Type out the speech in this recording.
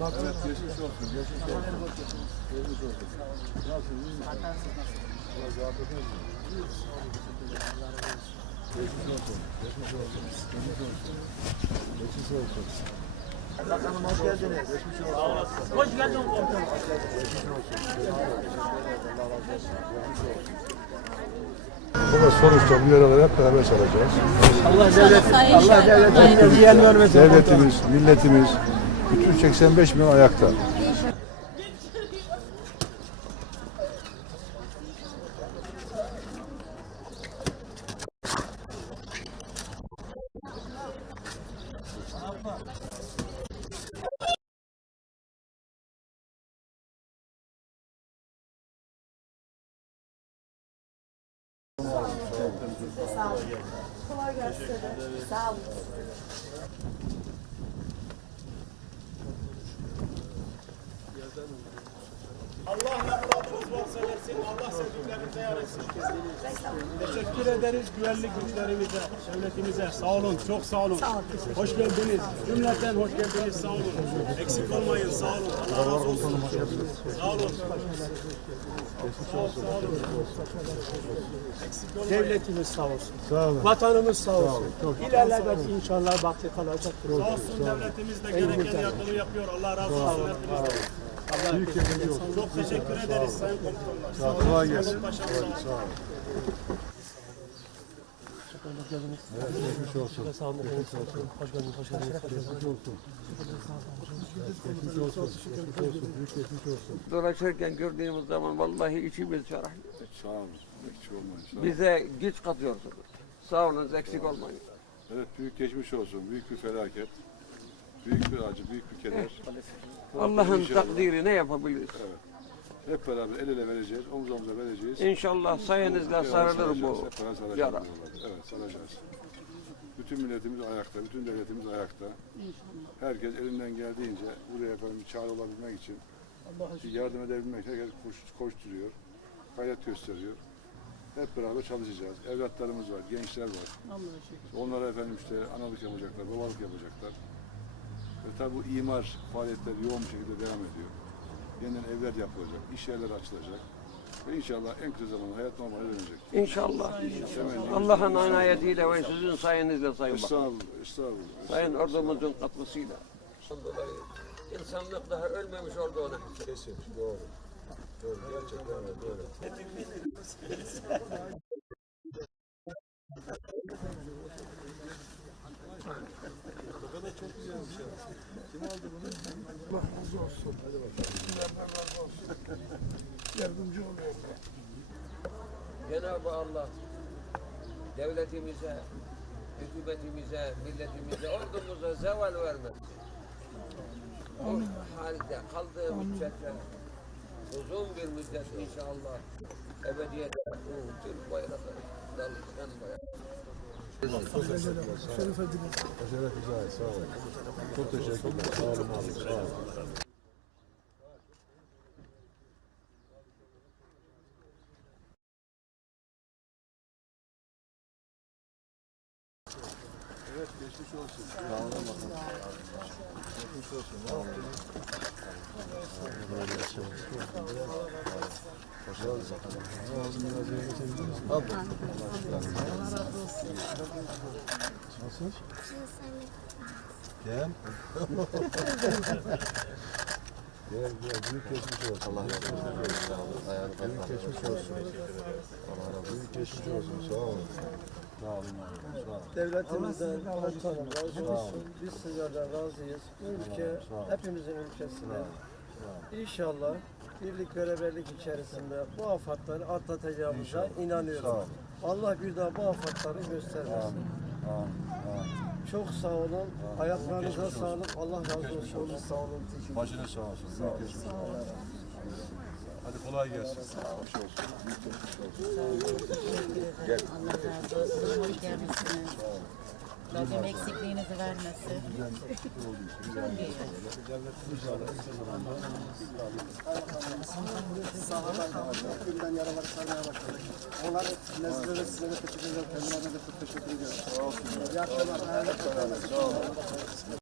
Evet, geçmiş olsun, geçmiş olsun. Geçmiş olsun. Nasılsın, iyi misin? Biraz rahat ediniz mi? Geçmiş olsun, geçmiş olsun, geçmiş olsun. Geçmiş olsun. Bakanım hoş geldiniz. Geçmiş olsun. Hoş geldin komutanım. Geçmiş olsun. Burada sonuçta bu yaraları hep beraber çalacağız. Allah devlet, Allah. Devletimiz, milletimiz 385 milyon ayakta. Kolay gelsin. Sağ olun. Allah muradınız varsa versin, Allah sevdiklerinize yar etsin. Teşekkür ederiz güvenlik güçlerimize, devletimize. Sağ olun, çok sağ olun. Hoş geldiniz. Cümleten hoş geldiniz, sağ olun. Eksik olmayın, sağ olun. Allah razı olsun. Sağ olun. Sağ olun, sağ olun. Eksik olmayın. Devletimiz sağ olsun. Sağ olun. Vatanımız sağ olsun. İlerlerde inşallah bahtı kalacaktır. Sağ olsun devletimiz de gereken yardımı yapıyor. Allah razı olsun hepinizden. Büyük yardımcı olsun. Çok teşekkür ederiz Sayın Komutanlar. Sağ olun. Kolay gelsin. Sağ olun. Evet, geçmiş olsun. Sağ olun. Hoş geldiniz. Hoş geldiniz. Geçmiş olsun. Geçmiş olsun. Geçmiş olsun. Büyük geçmiş olsun. dolaşırken gördüğümüz zaman vallahi içimiz şerahlıyor. Sağ olun. Eksik olmayın. Sağ olun. Bize güç katıyorsunuz. Sağ olun, eksik olmayın. Evet, büyük geçmiş olsun. Büyük bir felaket. Büyük bir acı, büyük bir keder. Allah'ın İnşallah. takdiri ne yapabiliriz? Hep beraber el ele vereceğiz, omuz omuza vereceğiz. İnşallah sayenizle Beraber sarılır bu Hep beraber saracağız. yara. Evet, saracağız. Bütün milletimiz ayakta, bütün devletimiz ayakta. Herkes elinden geldiğince buraya efendim bir çare olabilmek için, bir yardım edebilmek için herkes koş, koşturuyor, gayret gösteriyor. Hep beraber çalışacağız. Evlatlarımız var, gençler var. Onlara efendim işte analık yapacaklar, babalık yapacaklar. Ve tabi bu imar faaliyetleri yoğun bir şekilde devam ediyor. Yeniden evler yapılacak, iş yerleri açılacak. Ve inşallah en kısa zamanda hayat normale dönecek. İnşallah. Temennimiz- Allah'ın anayetiyle ve sizin sayenizle Sayın Bakan. Estağfurullah, estağfurullah. Sayın ordumuzun katkısıyla. Dolayı insanlık daha ölmemiş olduğuna. Kesin, doğru. Doğru, gerçekten öyle, doğru. Cenab-ı Allah devletimize, hükümetimize, milletimize, ordumuza zeval vermez. O halde kaldığı müddetçe uzun bir müddet inşallah ebediyete bu Türk bayrağı dalışkan bayrağı. Çok teşekkürler, sağ olun abi, sağ olun. Evet, geçmiş olsun. Sağ olun. Geçmiş olsun, sağ olun. Böyle bir şey olsun. Hoş geldiniz efendim. Ağzını biraz yere geçebilir misin? Al. Nasıl? Gel. Gel gel büyük geçmiş olsun. Allah razı olsun. Büyük geçmiş olsun. Allah razı olsun. Büyük geçmiş olsun. Sağ olun. Sağ olun. Sağ olun. Devletimizden, komutanım razı olsun. Biz sizlerden razıyız. Ülke hepimizin ülkesinde. İnşallah birlik beraberlik içerisinde bu afatları atlatacağımıza inanıyorum. Sağ olun. Allah bir daha bu afatları göstermesin. Amin. Amin. Çok sağ olun. Ayaklarınıza sağlık. Allah razı olsun. Sağ olun. Başınız sağ olsun. Büyük geçmiş olsun. Hadi kolay gelsin. Hoş olsun. Büyük geçmiş olsun. Allah razı olsun. Hoş gelmişsiniz. Rabbim eksikliğinizi vermesin. Günden yaraları sarmaya başladık. Onlar nezdinde size de teşekkür ederim. Kendilerine de çok teşekkür ediyorum. İyi akşamlar.